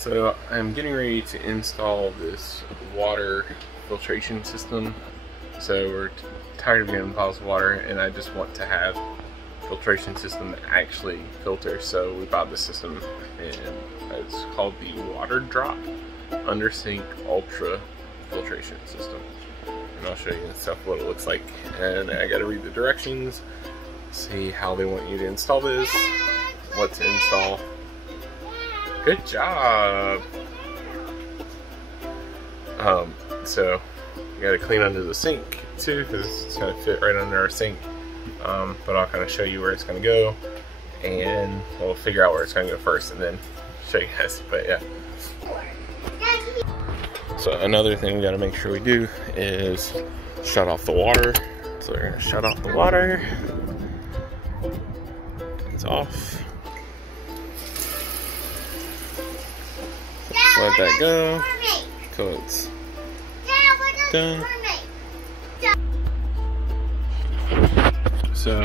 So I'm getting ready to install this water filtration system. So we're tired of getting bottles of water, and I just want to have a filtration system that actually filters. So we bought this system, and it's called the Water Drop Under Sink Ultra Filtration System. And I'll show you and stuff what it looks like. And I gotta read the directions, see how they want you to install this, what to install. Good job! So you gotta clean under the sink too, because it's gonna fit right under our sink. But I'll kind of show you where it's gonna go, and we'll figure out where it's gonna go first, and then show you guys. But yeah. So another thing we gotta make sure we do is shut off the water. So we're gonna shut off the water. It's off. Let that go till it's done. So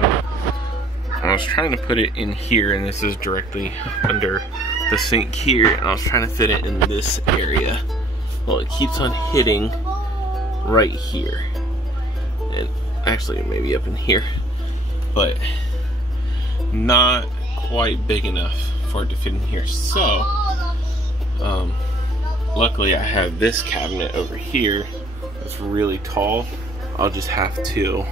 I was trying to put it in here, and this is directly under the sink here, and I was trying to fit it in this area. Well, it keeps on hitting right here, and actually it may be up in here, but not quite big enough for it to fit in here. So luckily I have this cabinet over here that's really tall. I'll just have to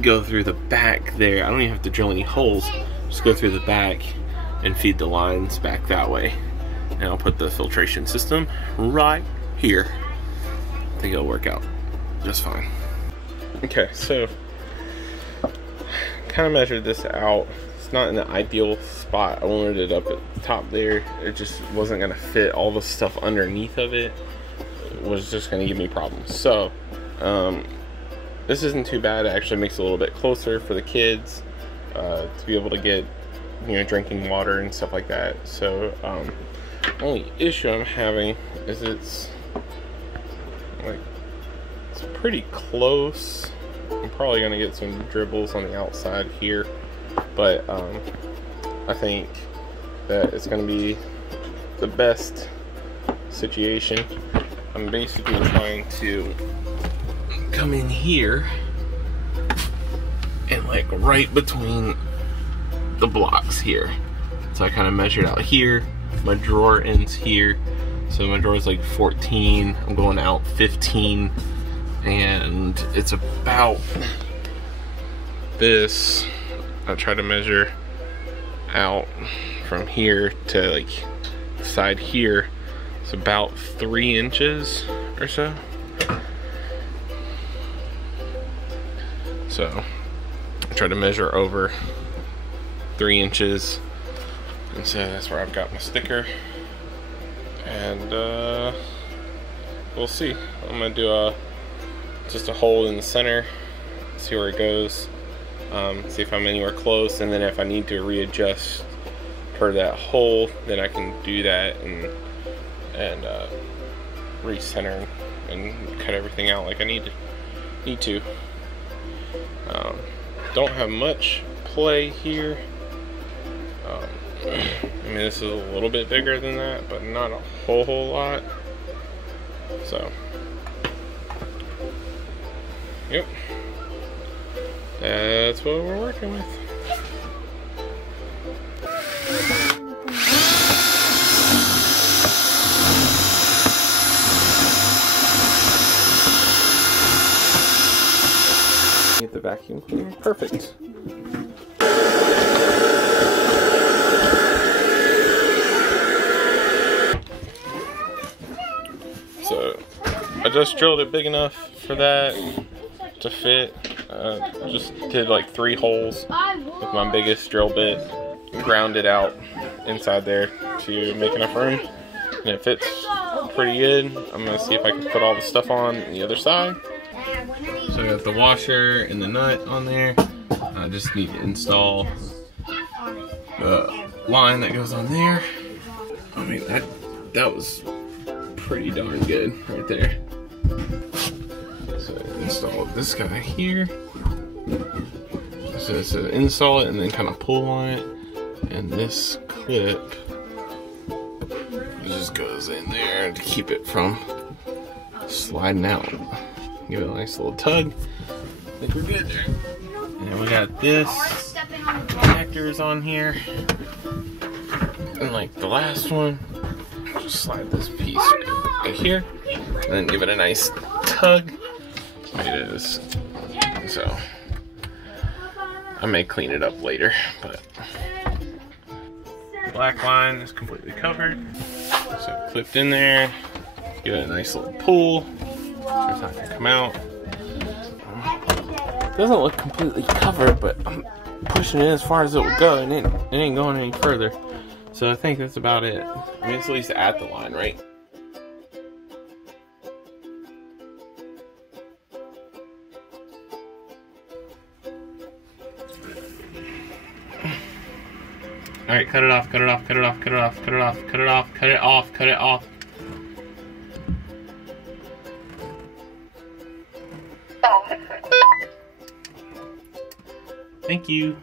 go through the back there. I don't even have to drill any holes, just go through the back and feed the lines back that way, and I'll put the filtration system right here. I think it'll work out just fine. Okay, so kind of measured this out. It's not in the ideal spot. I wanted it up at the top there. It just wasn't gonna fit. All the stuff underneath of it was just gonna give me problems. So this isn't too bad. It actually makes it a little bit closer for the kids to be able to get, you know, drinking water and stuff like that. So the only issue I'm having is it's pretty close. I'm probably gonna get some dribbles on the outside here, but I think that it's gonna be the best situation. I'm basically trying to come in here and like right between the blocks here. So I kind of measured out here. My drawer ends here, so my drawer is like 14. I'm going out 15, and it's about this. I try to measure out from here to like the side here. It's about 3 inches or so. So I try to measure over 3 inches, and so that's where I've got my sticker. And we'll see. I'm gonna do just a hole in the center, see where it goes, see if I'm anywhere close, and then if I need to readjust per that hole, then I can do that and recenter and cut everything out like I need to. Don't have much play here. I mean, this is a little bit bigger than that, but not a whole lot. So, yep, that's what we're working with. Get the vacuum cleaner. Perfect. So I just drilled it big enough for that to fit. Just did like 3 holes with my biggest drill bit, ground it out inside there to make enough room, and it fits pretty good. I'm gonna see if I can put all the stuff on the other side. So I got the washer and the nut on there. I just need to install the line that goes on there. I mean, that was pretty darn good right there. So install this guy here. So it's install it and then kind of pull on it, and this clip just goes in there to keep it from sliding out. Give it a nice little tug. I think we're good there. And we got this connectors on here. And like the last one, just slide this piece right here. And then give it a nice tug. It is. So I may clean it up later, but black line is completely covered. So clipped in there. Give it a nice little pull. So it's not gonna come out. It doesn't look completely covered, but I'm pushing it as far as it will go, and it ain't going any further. So I think that's about it. I mean, it's at least at the line, right? Alright, cut it off, cut it off, cut it off, cut it off, cut it off, cut it off, cut it off, cut it off. Thank you.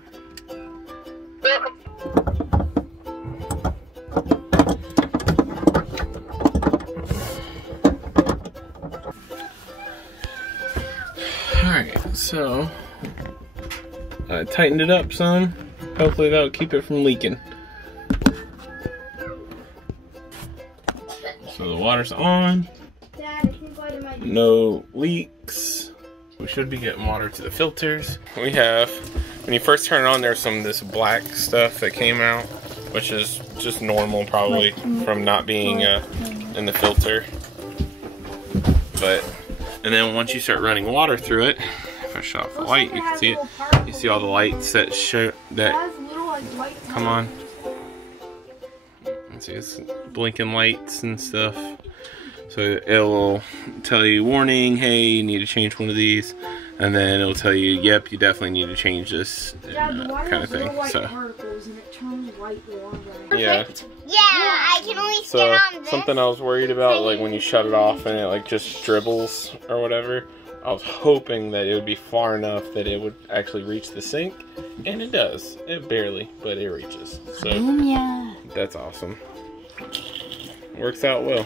Alright, so I tightened it up some. Hopefully that'll keep it from leaking. So the water's on. No leaks. We should be getting water to the filters. We have, when you first turn it on, there's some of this black stuff that came out, which is just normal probably from not being in the filter. And then once you start running water through it, if I shut off the light, you can see it. You see all the lights that show that come on. Let's see, it's blinking lights and stuff. So it'll tell you, warning, hey, you need to change one of these. And then it'll tell you, yep, you definitely need to change this, kind of thing. So yeah. Yeah, I can only stand on this. Something I was worried about, like when you shut it off and it like just dribbles or whatever. I was hoping that it would be far enough that it would actually reach the sink, and it does. It barely, but it reaches. So that's awesome. Works out well.